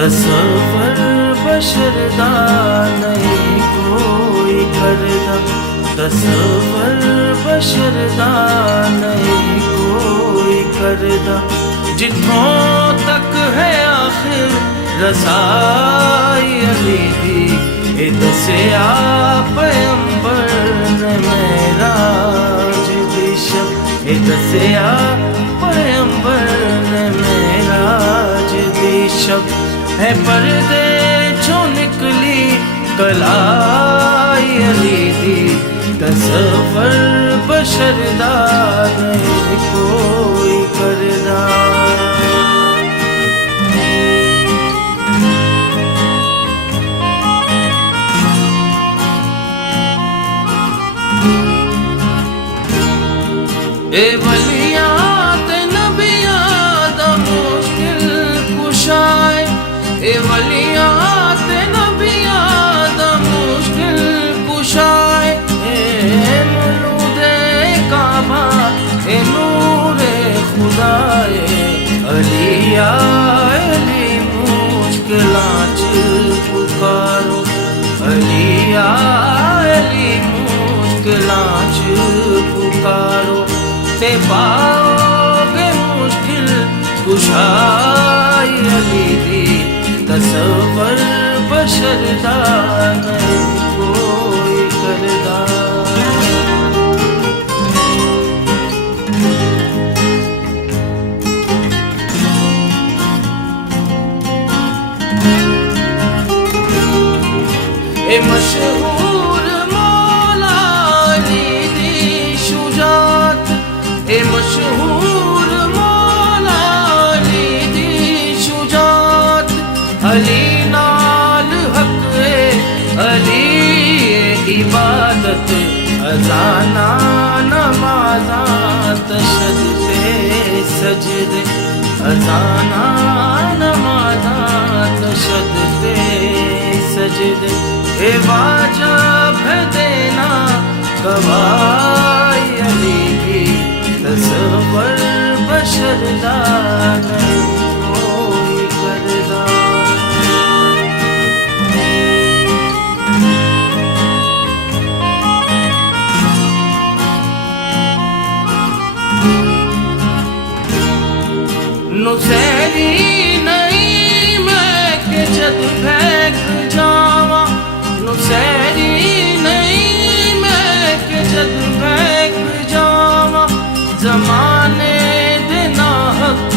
تصور بشر دا نہیں کوئی کردا، تصور بشر دا نہیں کوئی کردا، جتھوں تک ہے آخر رسائی علی دی، اے دسیا پیغمبر نے معراج دی شب، اے دسیا پیغمبر نے معراج دی شب، ہے پردے چوں نکلی کلائی علی دی، تصور بشر دا نہیں کوئی کردا۔ اے ولیاں تے نبیاں دا مشکل کشائے، اے ولیاں تے نبیاں دا مشکل کشائے، اے مولود کعبہ اے نور خدا، علی علی مشکلاں چ پکارو، علی علی مشکلاں چ پکارو، تے پاؤ گے مشکل کشائی علی دی، تصور بشر دا نہیں کوئی کردا۔ اے مشہور مولا علی دی شجاعت، اے مشہور مولا علی دی شجاعت، علی نال حق ہے علی عبادت، اذاناں نمازاں تشدد سجدے، اذاناں نمازاں تشدد سجدے، اے واجب ہے دینا گواہی علی کی، تصور بشر دا نہیں کوئی کردا۔ نصیری نہیں میں کہ جد پھینک جاواں، نصیری نہیں میں کہ جد پھینک جاواں، زمانے دے ناحق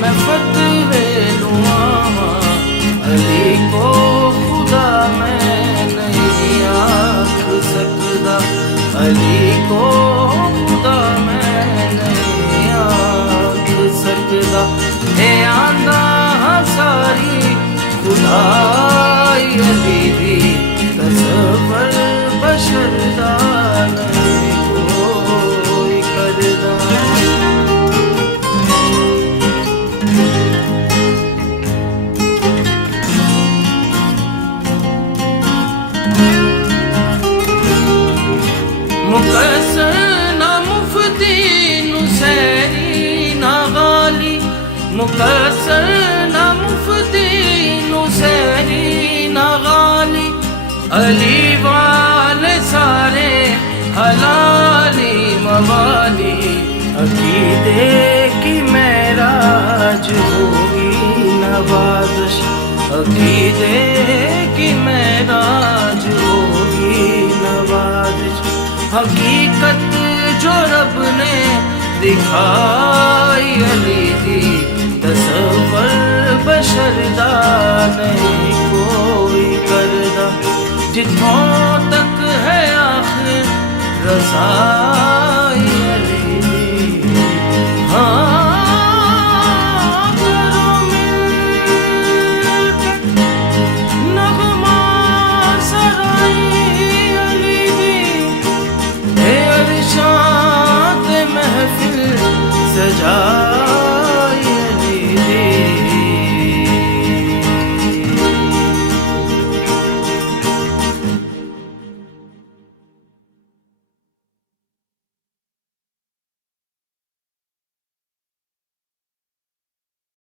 میں فتوے لواواں، علی کو خدا میں نہیں آکھ سکدا، علی کو خدا میں نہیں آکھ سکدا، اے آندا ہاں ساری خدائی علی دی، تصور بشر دا نہیں کوئی کردا۔ مقصر نہ مفتی نصیری نہ غالی، مقصر نہ مفتی نصیری نہ غالی، علی والے سارے حلالی موالی، عقیدے کی معراج ہوگی نوازش، عقیدے کی معراج ہوگی نوازش، حقیقت جو رب نے دکھائی علی دی، تصور بشر دا نہیں کوئی کردا، جتھوں تک ہے آخر رسائی